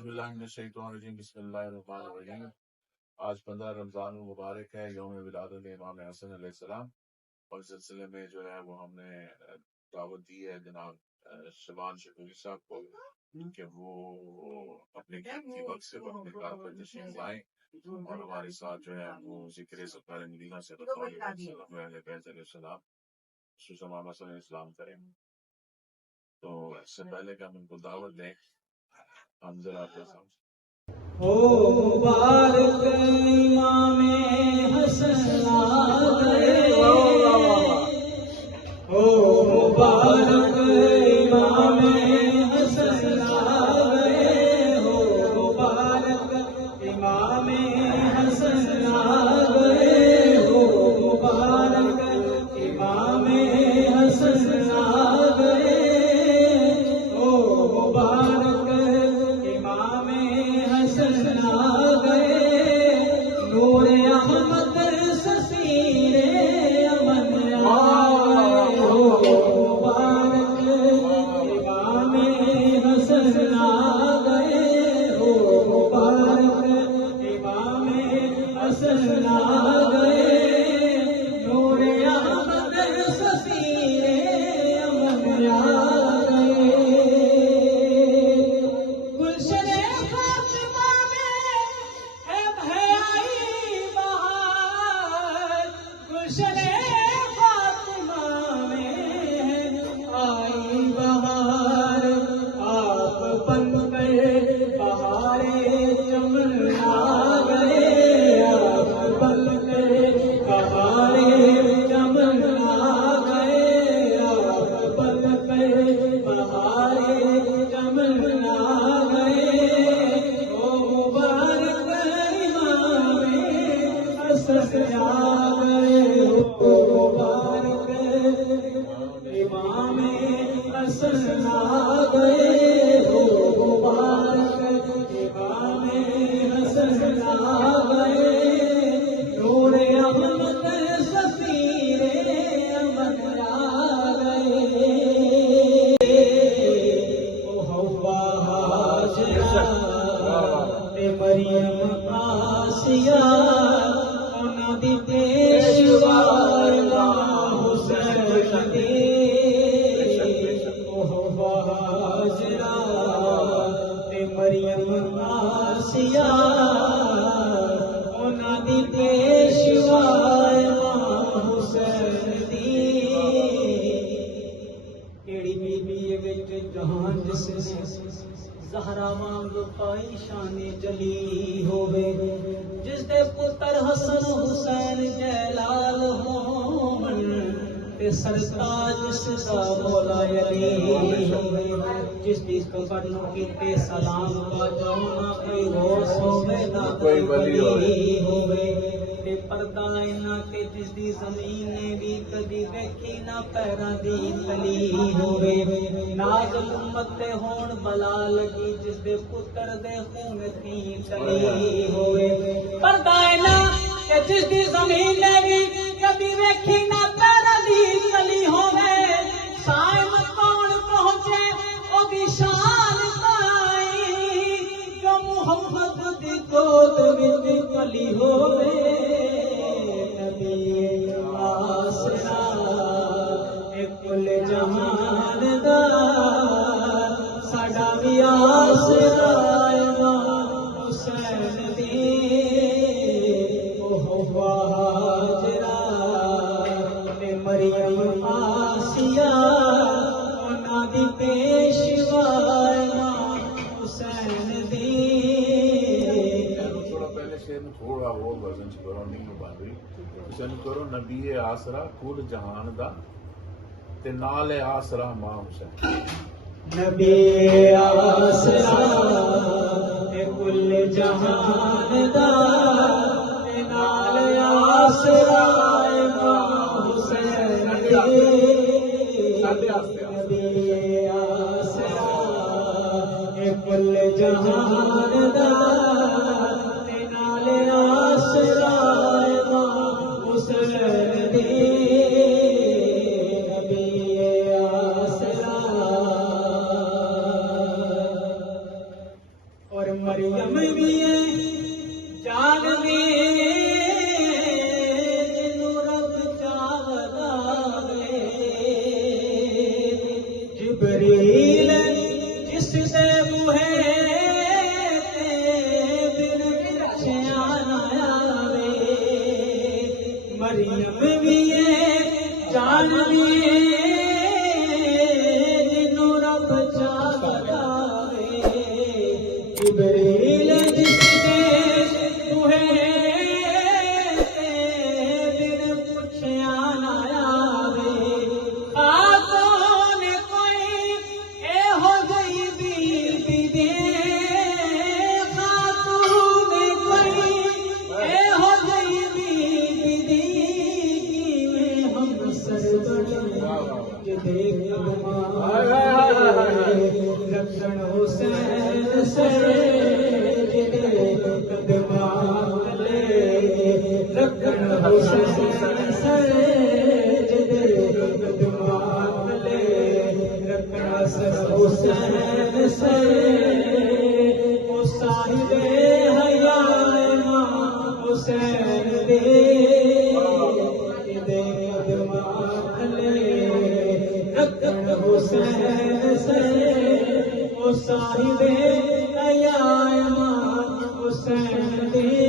باللہ من الشیطان الرجیم بسم اللہ الرحمن الرحیم۔ آج 15 رمضان المبارک ہے، یوم ولادت امام حسن علیہ السلام، اور اس سلسلے میں جو ہے وہ ہم نے دعوت دی ہے جناب شبان شکوری صاحب کو کہ وہ اپنے قیمتی وقت سے اپنے کار پر تشریف لائیں اور ہمارے ساتھ جو ہے وہ ذکر سرکار مدینہ سے اہل بیت علیہ السلام خصوصاً محمد صلی اللہ علیہ وسلم کریں۔ تو اس سے پہلے کہ ہم ان کو دعوت دیں، ہم ذرا مبارک امام حسن آ گئے، مبارک امام حسن آ گئے، مبارک امام حسن آ گئے، مبارک امام حسن آ گئے، مبارک امام حسن آ گئے، نور احمد سفیر امن آ گئے، مبارک امام حسن آ گئے، مبارک امام حسن آ گئے، نور احمد سفیر امن آ گئے، گلشن فاطمہ میں اب ہے آئی بہار، گلشن فاطمہ میں آئی بہار، آپ بن کر بہار چمن آ گئے، آپ بن کر بہار چمن آ گئے، آپ بن کر بہار چمن آ گئے، مبارک امام حسن آ گئے، مبارک امام حسن آ گئے، مبارک امام حسن آ گئے، نور احمد سفیر امن آ گئے، حوا حاجرہ مریم آسیہ انہاں دی پیشوار حسین دی، حوا حاجرہ مریم آسیہ انہاں دی پیشوار حسین دی، کیڑی بی بی وچ جہان جس زہرا وانگ پائی شان جلی ہووے، جس دے پتر حسن حسین جلال ہون تے سرتاج جس دا مولا علی ہووے، جس دی قبر نو کیتے سلام کا جانا کوئی غوث ہووے نہ کوئی ولی ہووے، تے پردہ اینا کہ جس دی زمین نے بھی کبھی ویکھی نہ پیراں دی تلی ہووے، نازل امت تے ہون بلا لگی جس دے پتر دے خون تھی تلی ہووے، پردہ اینا کہ جس دی زمین نے بھی کبھی ویکھی نہ پیراں دی تلی ہووے، سائم کون پہنچے او دی شان تائی، جو محمد دی گود وچ کلی ہووے، نبی آسرا اے کل جہان دا، ساڈا وی آسرا امام حسین دی، حوا حاجرہ تے مریم آسیہ انہاں دی پیشوا امام حسین دی، تھوڑا پہلے شعر میں تھوڑا وہ ورژن کرو، نہیں ہو پا رہی، اسے کرو نبی آسرا کل جہان دا تے نال آسرا ماں حسین، نبی آسرا اے کل جہان دا تے نال آسرا امام حسین دی، نبی آسرا اے کل جہان دا تے نال آسرا امام حسین دی، نبی آسرا اور پر مریم بھی جان دی جنوں رب چاہدا وے جبریل جس سے بوہے بن پچھیا نہ آوے مریم بھی جان دی جنوں رب چاہدا وے جبریل جس سے بوہے بن پچھیا نہ آوے خاتون کوئی اے ہو گئی بی دے خاتون کوئی اے ہو گئی بی دے ہم سر بڑے دیکھ رکھن حسین سر رکھن حسین سر رکھن حسین سر او صاحب حیا ماں حسین دے رکھن حسین سر او صاحب حیا ماں حسین دے